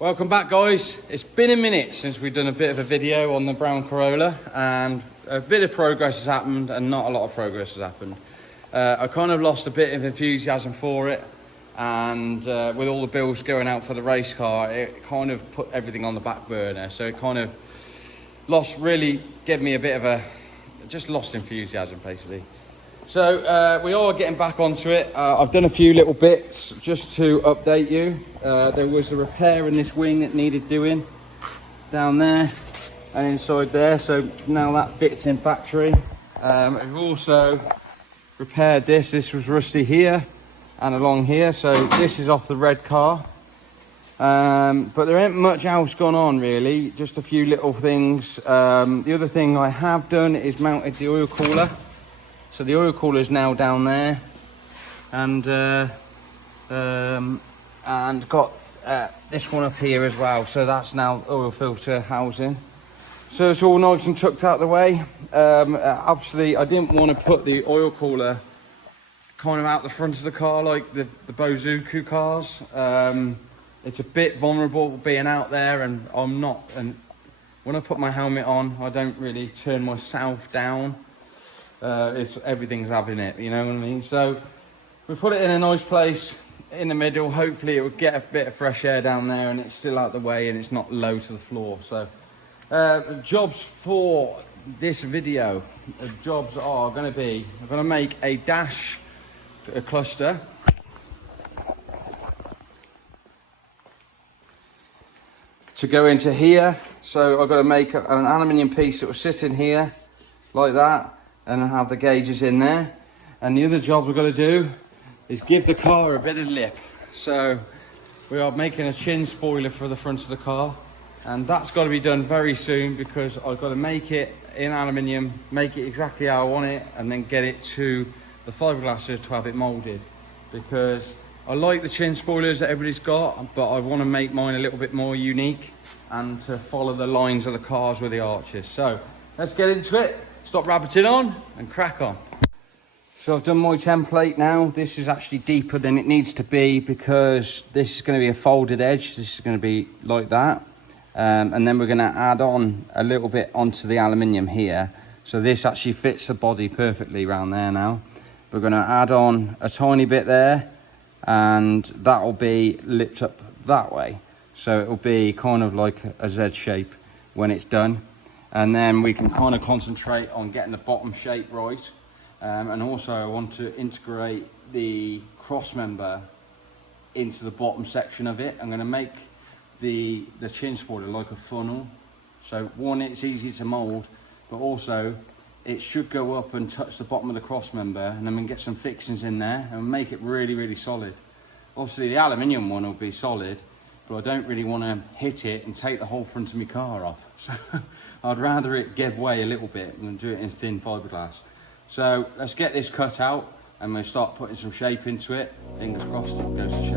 Welcome back, guys. It's been a minute since we've done a bit of a video on the brown Corolla, and a bit of progress has happened and not a lot of progress has happened. I kind of lost a bit of enthusiasm for it, and with all the bills going out for the race car, it kind of put everything on the back burner. So it kind of gave me a bit of just lost enthusiasm basically. So we are getting back onto it. I've done a few little bits just to update you. There was a repair in this wing that needed doing down there and inside there, so now that fits in factory. I've also repaired this. This was rusty here and along here, so this is off the red car. But there ain't much else gone on really, just a few little things. The other thing I have done is mounted the oil cooler. So the oil cooler is now down there, and got this one up here as well. So that's now oil filter housing. So it's all nice and tucked out the way. Obviously, I didn't want to put the oil cooler kind of out the front of the car like the Bozuku cars. It's a bit vulnerable being out there, and I'm not. And when I put my helmet on, I don't really turn myself down. If everything's having it, you know what I mean? So we put it in a nice place in the middle. Hopefully it will get a bit of fresh air down there, and it's still out the way and it's not low to the floor. So jobs for this video, jobs are going to be, I'm going to make a dash cluster. To go into here. So I've got to make an aluminium piece that will sit in here like that, and I'll have the gauges in there. And the other job we've got to do is give the car a bit of lip. So we are making a chin spoiler for the front of the car, and that's got to be done very soon, because I've got to make it in aluminium, make it exactly how I want it, and then get it to the fiberglass to have it molded. Because I like the chin spoilers that everybody's got, but I want to make mine a little bit more unique and to follow the lines of the cars with the arches. So let's get into it. Stop rabbiting on and crack on. So I've done my template now. This is actually deeper than it needs to be, because this is going to be a folded edge. This is going to be like that. And then we're going to add on a little bit onto the aluminium here. So this actually fits the body perfectly around there now. We're going to add on a tiny bit there, and that will be lipped up that way. So it will be kind of like a Z shape when it's done. And then we can kind of concentrate on getting the bottom shape right. And also I want to integrate the cross member into the bottom section of it. I'm going to make the chin spoiler like a funnel. So one, it's easy to mold, but also it should go up and touch the bottom of the cross member, and then we can get some fixings in there and make it really, really solid. Obviously the aluminium one will be solid, but I don't really want to hit it and take the whole front of my car off. So I'd rather it give way a little bit than do it in thin fiberglass. So let's get this cut out, and we'll start putting some shape into it. Fingers crossed it goes to shape.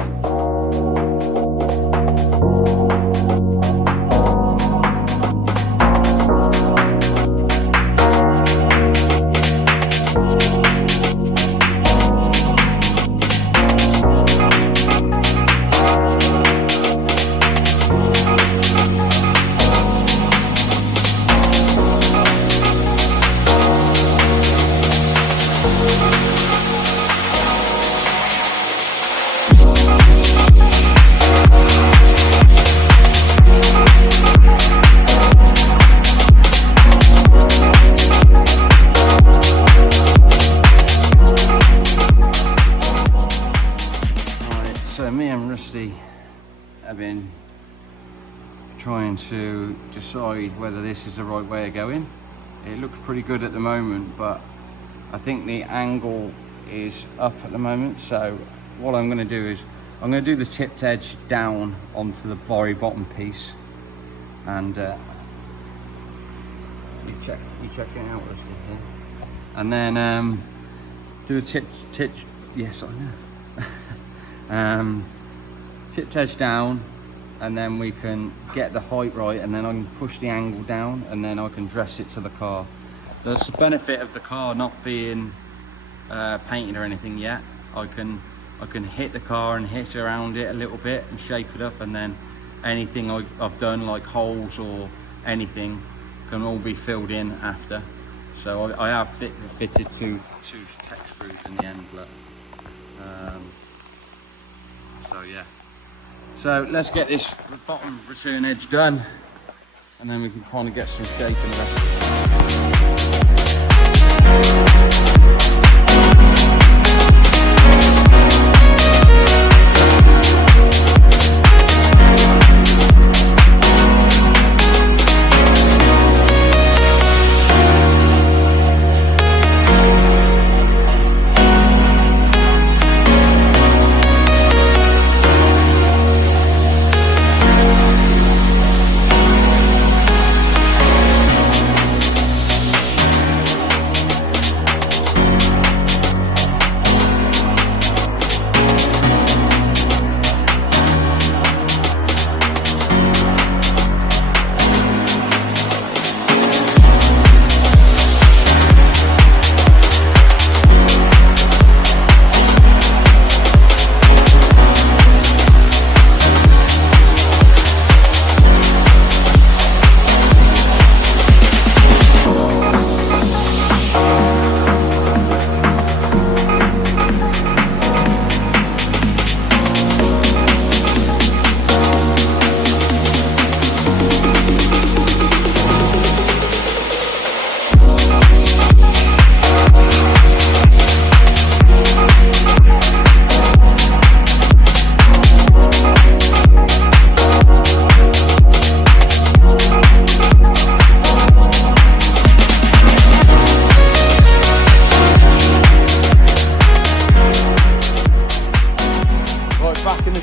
I've been trying to decide whether this is the right way of going. It looks pretty good at the moment, but I think the angle is up at the moment. So what I'm going to do is I'm going to do the tipped edge down onto the very bottom piece, and you check it out, Rusty, here, and then do a tipped yes I know tipped edge down, and then we can get the height right, and then I can push the angle down, and then I can dress it to the car. That's the benefit of the car not being painted or anything yet. I can hit the car and hit around it a little bit and shape it up, and then anything I've done, like holes or anything, can all be filled in after. So I have fitted two tech screws in the end, look. So yeah. So let's get this bottom return edge done, and then we can kind of get some shape in the rest of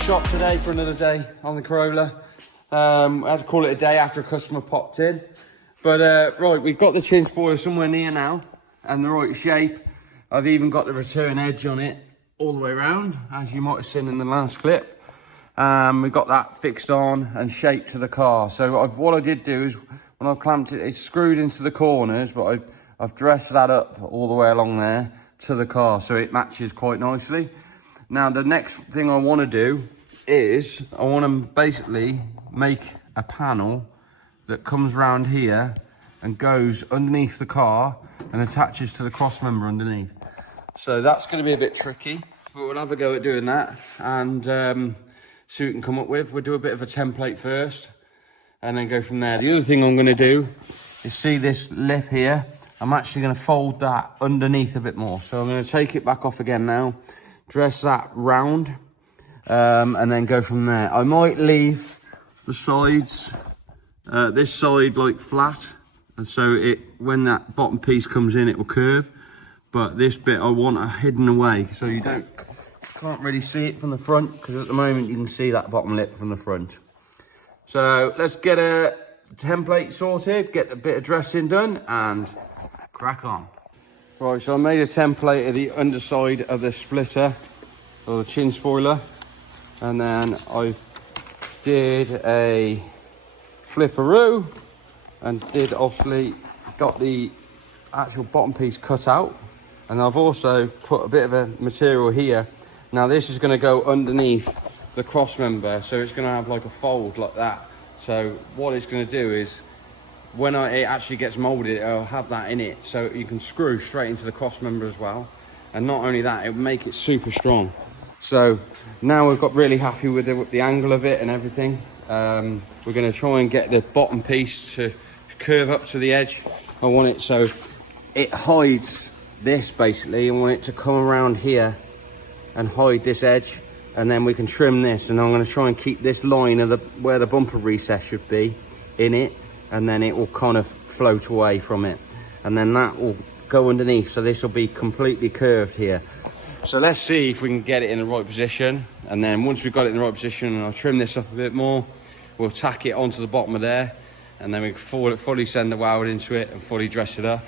shop today for another day on the Corolla. I had to call it a day after a customer popped in. But right, we've got the chin spoiler somewhere near now and the right shape. I've even got the return edge on it all the way around, as you might have seen in the last clip. We've got that fixed on and shaped to the car. So what I did do is, when I clamped it, it's screwed into the corners, but I've dressed that up all the way along there to the car, so it matches quite nicely. Now, the next thing I want to do is, I want to basically make a panel that comes around here and goes underneath the car and attaches to the cross member underneath. So that's going to be a bit tricky, but we'll have a go at doing that and see what we can come up with. We'll do a bit of a template first and then go from there. The other thing I'm going to do is, see this lip here, I'm actually going to fold that underneath a bit more. So I'm going to take it back off again now, dress that round, and then go from there. I might leave the sides, this side like flat, and so when that bottom piece comes in, it will curve. But this bit I want hidden away, so you can't really see it from the front, because at the moment you can see that bottom lip from the front. So let's get a template sorted, get a bit of dressing done, and crack on. Right, so I made a template of the underside of the splitter, or the chin spoiler, and then I did a flipperoo and obviously got the actual bottom piece cut out, and I've also put a bit of a material here. Now this is going to go underneath the cross member, so it's going to have like a fold like that. So what it's going to do is, when it actually gets molded, it'll have that in it, so you can screw straight into the cross member as well. And not only that, it'll make it super strong. So now we've got really happy with the angle of it and everything. We're going to try and get the bottom piece to curve up to the edge. I want it so it hides this, basically. I want it to come around here and hide this edge, and then we can trim this. And I'm going to try and keep this line of where the bumper recess should be in it, and then it will kind of float away from it, and then that will go underneath, so this will be completely curved here. So let's see if we can get it in the right position, and then once we've got it in the right position, and I'll trim this up a bit more, we'll tack it onto the bottom of there, and then we can fully send the weld into it and fully dress it up,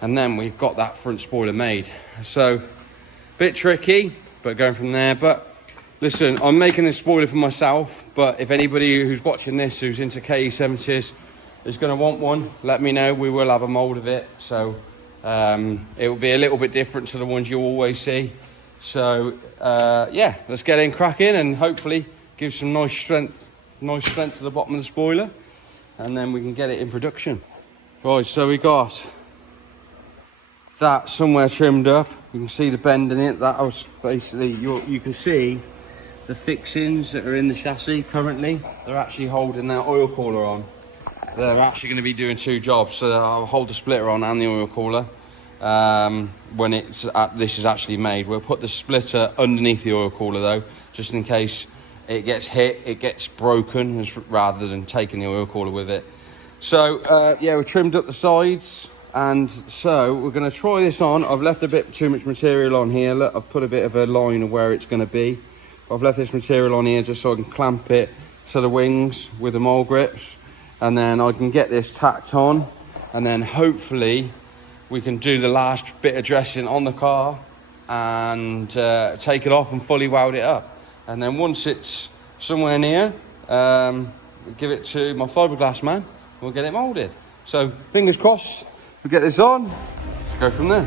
and then we've got that front spoiler made. So a bit tricky, but going from there. But listen, I'm making this spoiler for myself, but if anybody who's watching this who's into KE70s is going to want one, let me know. We will have a mold of it, so it will be a little bit different to the ones you always see. So yeah, let's get in cracking and hopefully give some nice strength nice strength to the bottom of the spoiler, and then we can get it in production. Right, so we got that somewhere trimmed up. You can see the bend in it. That was basically, you can see the fixings that are in the chassis currently. They're actually holding that oil cooler on. They're actually going to be doing two jobs, so I'll hold the splitter on and the oil cooler when this is actually made. We'll put the splitter underneath the oil cooler though, just in case it gets hit, it gets broken, rather than taking the oil cooler with it. So yeah, we trimmed up the sides, and so we're going to try this on. I've left a bit too much material on here. Look, I've put a bit of a line of where it's going to be. I've left this material on here just so I can clamp it to the wings with the mole grips, and then I can get this tacked on, and then hopefully we can do the last bit of dressing on the car and take it off and fully weld it up. And then once it's somewhere near, give it to my fiberglass man, we'll get it moulded. So fingers crossed we get this on, let's go from there.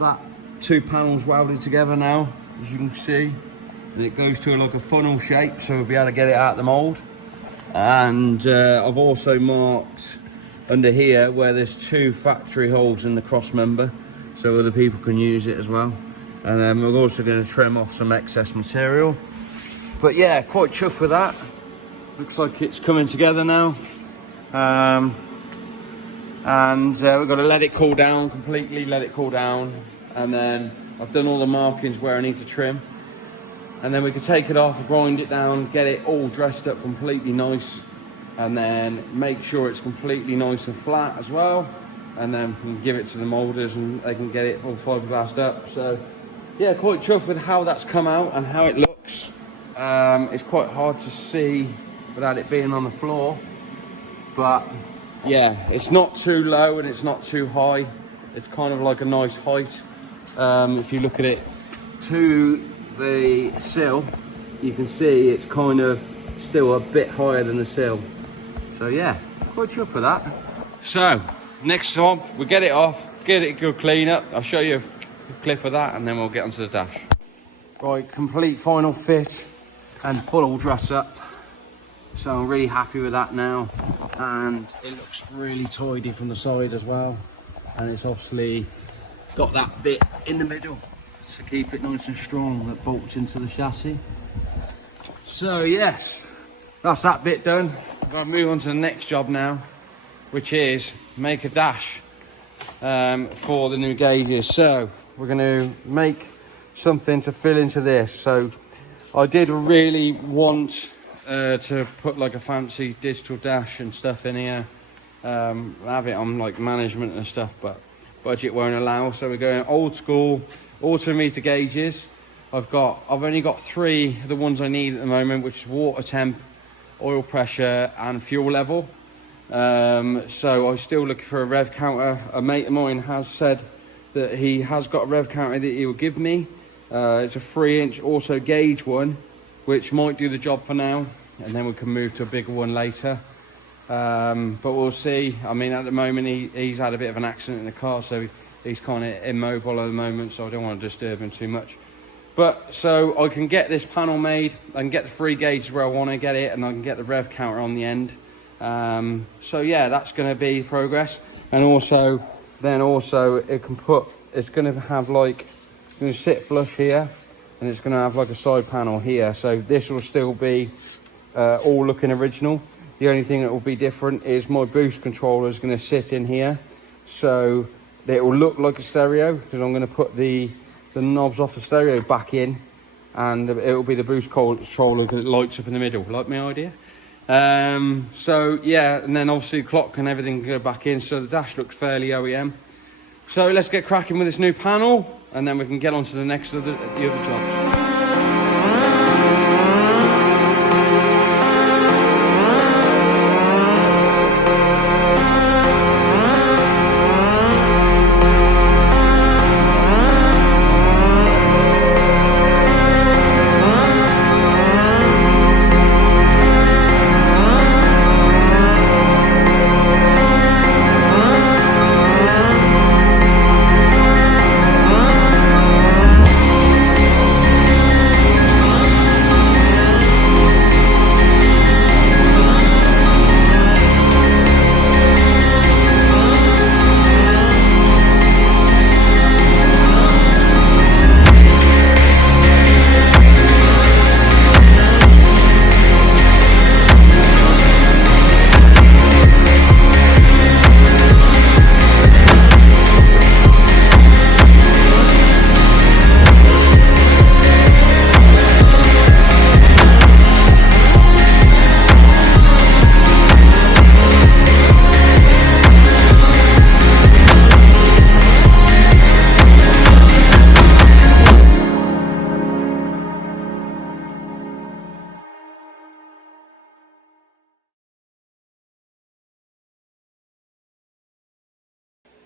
That two panels welded together now, as you can see, and it goes to like a funnel shape, so we'll be able to get it out of the mold. And I've also marked under here where there's two factory holes in the cross member, so other people can use it as well. And then we're also going to trim off some excess material. But yeah, quite chuffed with that. Looks like it's coming together now. And we've got to let it cool down completely, let it cool down, and then I've done all the markings where I need to trim, and then we can take it off, grind it down, get it all dressed up completely nice, and then make sure it's completely nice and flat as well, and then we can give it to the moulders and they can get it all fiberglassed up. So yeah, quite chuffed with how that's come out and how it looks. It's quite hard to see without it being on the floor, but yeah, it's not too low and it's not too high. It's kind of like a nice height. If you look at it to the sill, you can see it's kind of still a bit higher than the sill. So yeah, quite chuffed for that. So next time we get it off, get it a good clean up. I'll show you a clip of that and then we'll get onto the dash. Right, complete final fit and full dress up. So I'm really happy with that now, and it looks really tidy from the side as well, and it's obviously got that bit in the middle to keep it nice and strong that bolts into the chassis. So yes, that's that bit done. I'm going to move on to the next job now, which is make a dash for the new gauges. So we're going to make something to fill into this. So I did really want to put like a fancy digital dash and stuff in here, have it on like management and stuff, but budget won't allow. So we're going old school autometer gauges. I've only got 3 of the ones I need at the moment, which is water temp, oil pressure and fuel level. So I'm still looking for a rev counter. A mate of mine has said that he has got a rev counter that he will give me. It's a 3-inch auto gauge one, which might do the job for now, and then we can move to a bigger one later. But we'll see. I mean, at the moment he's had a bit of an accident in the car, so he's kind of immobile at the moment, so I don't want to disturb him too much. But so I can get this panel made, I can get the 3 gauges where I want to get it, and I can get the rev counter on the end. So yeah, that's going to be progress. And also it's going to have like, it's going to sit flush here, and it's going to have like a side panel here. So this will still be all looking original. The only thing that will be different is my boost controller is going to sit in here, so it will look like a stereo, because I'm going to put the knobs off the stereo back in, and it will be the boost controller because it lights up in the middle. Like my idea? So yeah, and then obviously the clock and everything go back in, so the dash looks fairly OEM. So let's get cracking with this new panel, and then we can get on to the next of the other jobs.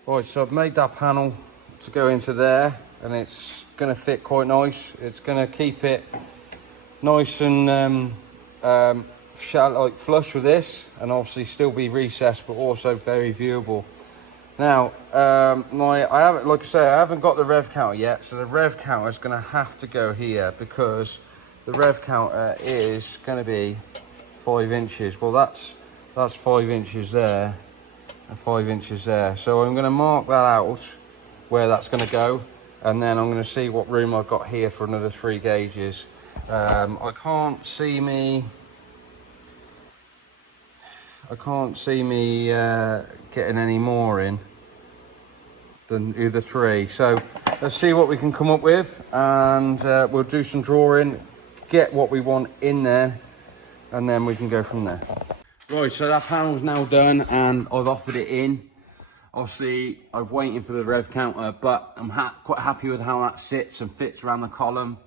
Right, so I've made that panel to go into there, and it's going to fit quite nice. It's going to keep it nice and like flush with this, and obviously still be recessed, but also very viewable. Now, I haven't, like I say, I haven't got the rev counter yet, so the rev counter is going to have to go here, because the rev counter is going to be 5 inches. Well, that's 5 inches there. And 5 inches there, so I'm going to mark that out where that's going to go, and then I'm going to see what room I've got here for another 3 gauges. I can't see me getting any more in than the 3, so let's see what we can come up with, and we'll do some drawing, get what we want in there, and then we can go from there. Right, so that panel's now done, and I've offered it in. Obviously, I'm waiting for the rev counter, but I'm quite happy with how that sits and fits around the column.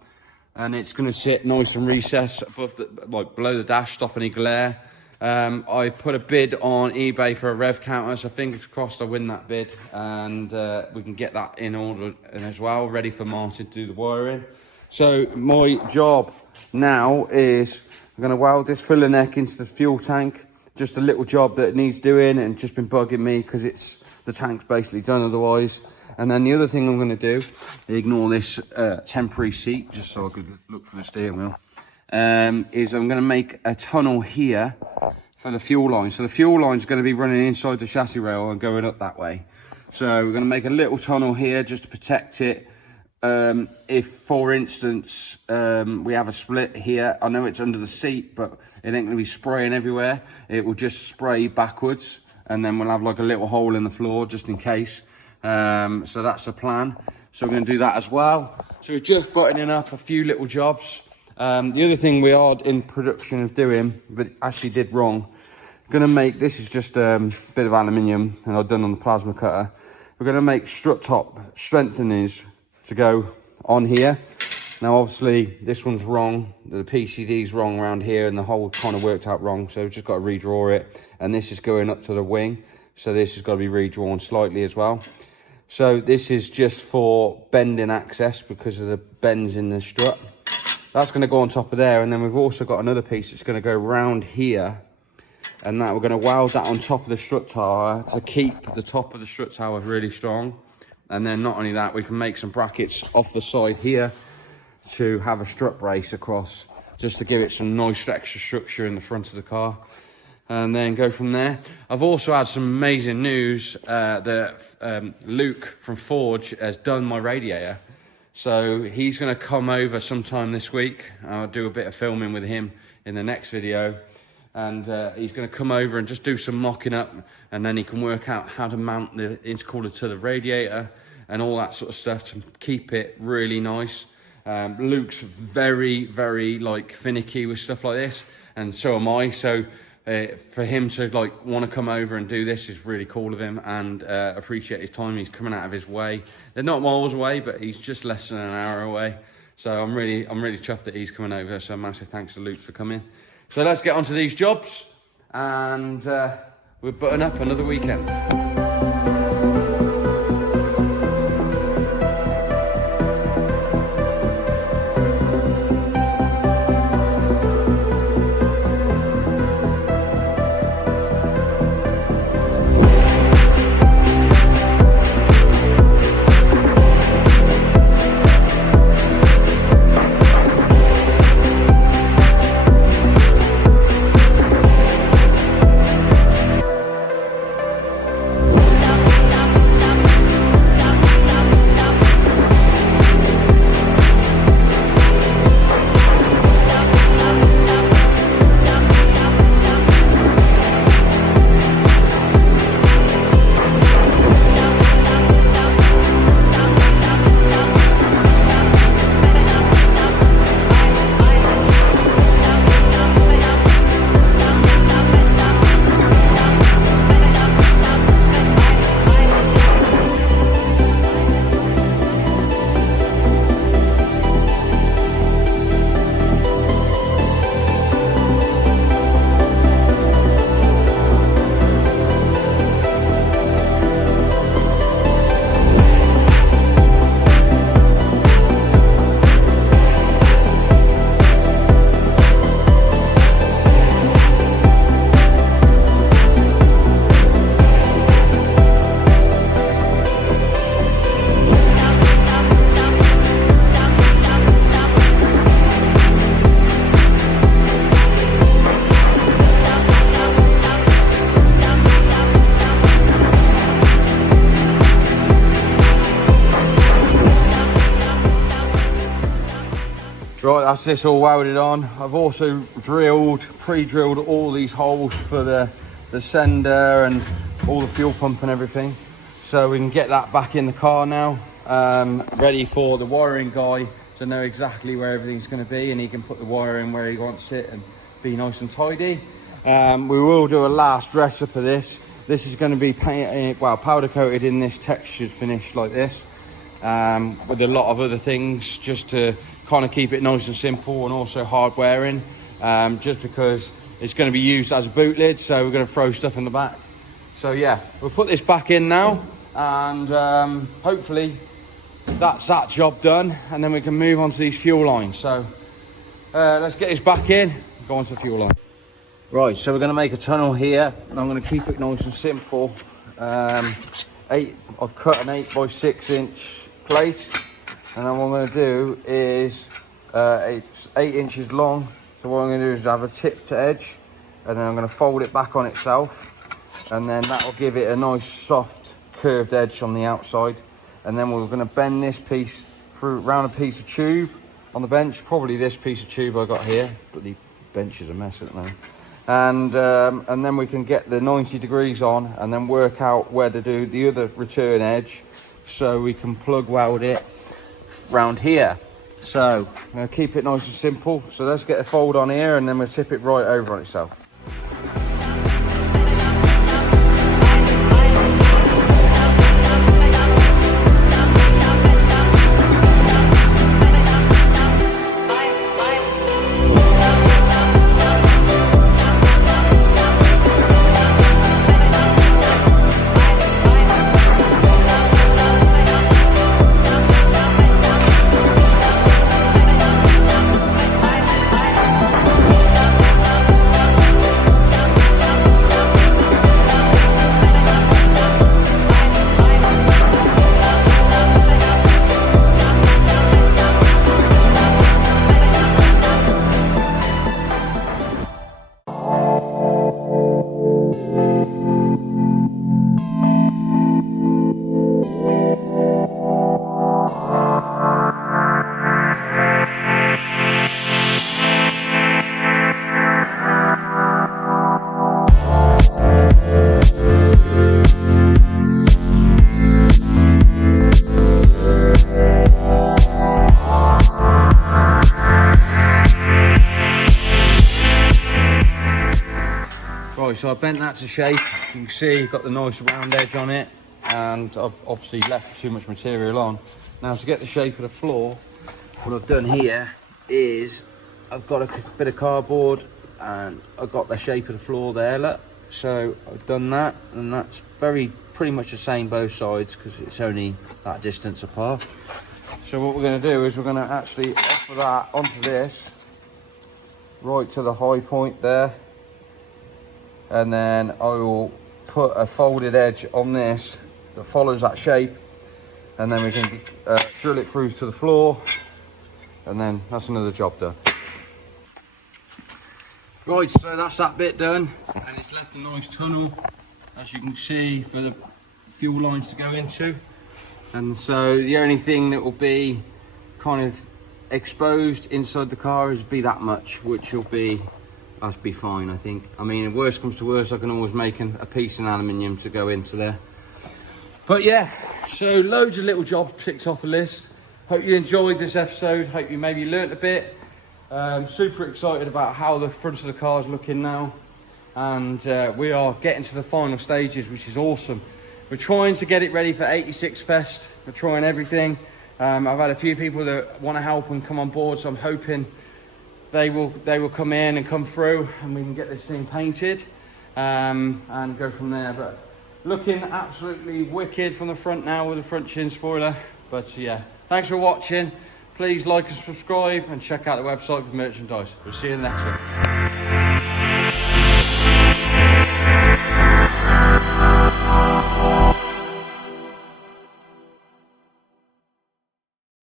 And it's going to sit nice and recessed above below the dash, stop any glare. I put a bid on eBay for a rev counter, so fingers crossed I win that bid, and we can get that in order and as well, ready for Martin to do the wiring. So my job now is I'm going to weld this filler neck into the fuel tank, just a little job that needs doing and just been bugging me because the tank's basically done otherwise. And then the other thing I'm going to do, ignore this temporary seat, just so I could look for the steering wheel, is I'm going to make a tunnel here for the fuel line. So the fuel line is going to be running inside the chassis rail and going up that way. So we're going to make a little tunnel here just to protect it. If, for instance, we have a split here, I know it's under the seat, but it ain't going to be spraying everywhere. It will just spray backwards, and then we'll have like a little hole in the floor just in case. So that's the plan. So we're going to do that as well. So we're just buttoning up a few little jobs. The other thing we are in production of doing, but actually did wrong, going to make, this is just a bit of aluminium and I've done on the plasma cutter. We're going to make strut top strengtheners to go on here. Now obviously this one's wrong, the PCD's wrong around here and the hole kind of worked out wrong, so we've just got to redraw it. And this is going up to the wing, so this has got to be redrawn slightly as well. So this is just for bending access because of the bends in the strut. That's going to go on top of there, and then we've also got another piece that's going to go round here, and that we're going to weld that on top of the strut tower to keep the top of the strut tower really strong. And then not only that, we can make some brackets off the side here to have a strut brace across, just to give it some nice extra structure in the front of the car, and then go from there. I've also had some amazing news that Luke from Forge has done my radiator. So he's going to come over sometime this week. I'll do a bit of filming with him in the next video. And he's going to come over and just do some mocking up, and then he can work out how to mount the intercooler to the radiator and all that sort of stuff to keep it really nice. Luke's very, very like finicky with stuff like this, and so am I. So for him to like want to come over and do this is really cool of him, and appreciate his time. He's coming out of his way. They're not miles away, but he's just less than an hour away. So I'm really chuffed that he's coming over. So massive thanks to Luke for coming. So let's get onto these jobs, and we'll button up another weekend. Right, that's this all welded on. I've also pre-drilled all these holes for the sender and all the fuel pump and everything. So we can get that back in the car now, ready for the wiring guy to know exactly where everything's going to be, and he can put the wire in where he wants it and be nice and tidy. We will do a last dress up of this. This is going to be painted, well, powder coated in this textured finish like this, with a lot of other things just to kind of keep it nice and simple, and also hard wearing, just because it's going to be used as a boot lid, so we're going to throw stuff in the back. So yeah, we'll put this back in now, and hopefully that's that job done, and then we can move on to these fuel lines. So let's get this back in, go on to the fuel line. Right, so we're going to make a tunnel here, and I'm going to keep it nice and simple. I've cut an 8x6 inch plate, and then what I'm going to do is it's 8 inches long. So what I'm going to do is have a tip to edge, and then I'm going to fold it back on itself, and then that will give it a nice soft curved edge on the outside. And then we're going to bend this piece through around a piece of tube on the bench, probably this piece of tube I got here, but the bench is a mess at the moment. And then we can get the 90 degrees on, and then work out where to do the other return edge, so we can plug weld it round here. So I'm going to keep it nice and simple. So let's get a fold on here, and then we'll tip it right over on itself. So I bent that to shape. You can see you've got the nice round edge on it, and I've obviously left too much material on. Now to get the shape of the floor, what I've done here is I've got a bit of cardboard, and I've got the shape of the floor there, look. So I've done that, and that's pretty much the same both sides, because it's only that distance apart. So what we're going to do is we're going to actually offer that onto this, right to the high point there. And then I will put a folded edge on this that follows that shape, and then we can drill it through to the floor, and then that's another job done. Right, so that's that bit done, and it's left a nice tunnel, as you can see, for the fuel lines to go into. And so the only thing that will be kind of exposed inside the car is be that much, which will be that'll be fine, I think. I mean, if worst comes to worst, I can always make a piece in aluminium to go into there. But yeah, so loads of little jobs ticked off the list. Hope you enjoyed this episode. Hope you maybe learnt a bit. Super excited about how the front of the car is looking now. And we are getting to the final stages, which is awesome. We're trying to get it ready for 86 Fest. We're trying everything. I've had a few people that want to help and come on board, so I'm hoping they will come in and come through, and we can get this thing painted and go from there. But looking absolutely wicked from the front now with the front chin spoiler. But yeah, thanks for watching. Please like and subscribe, and check out the website for merchandise. We'll see you in the next one.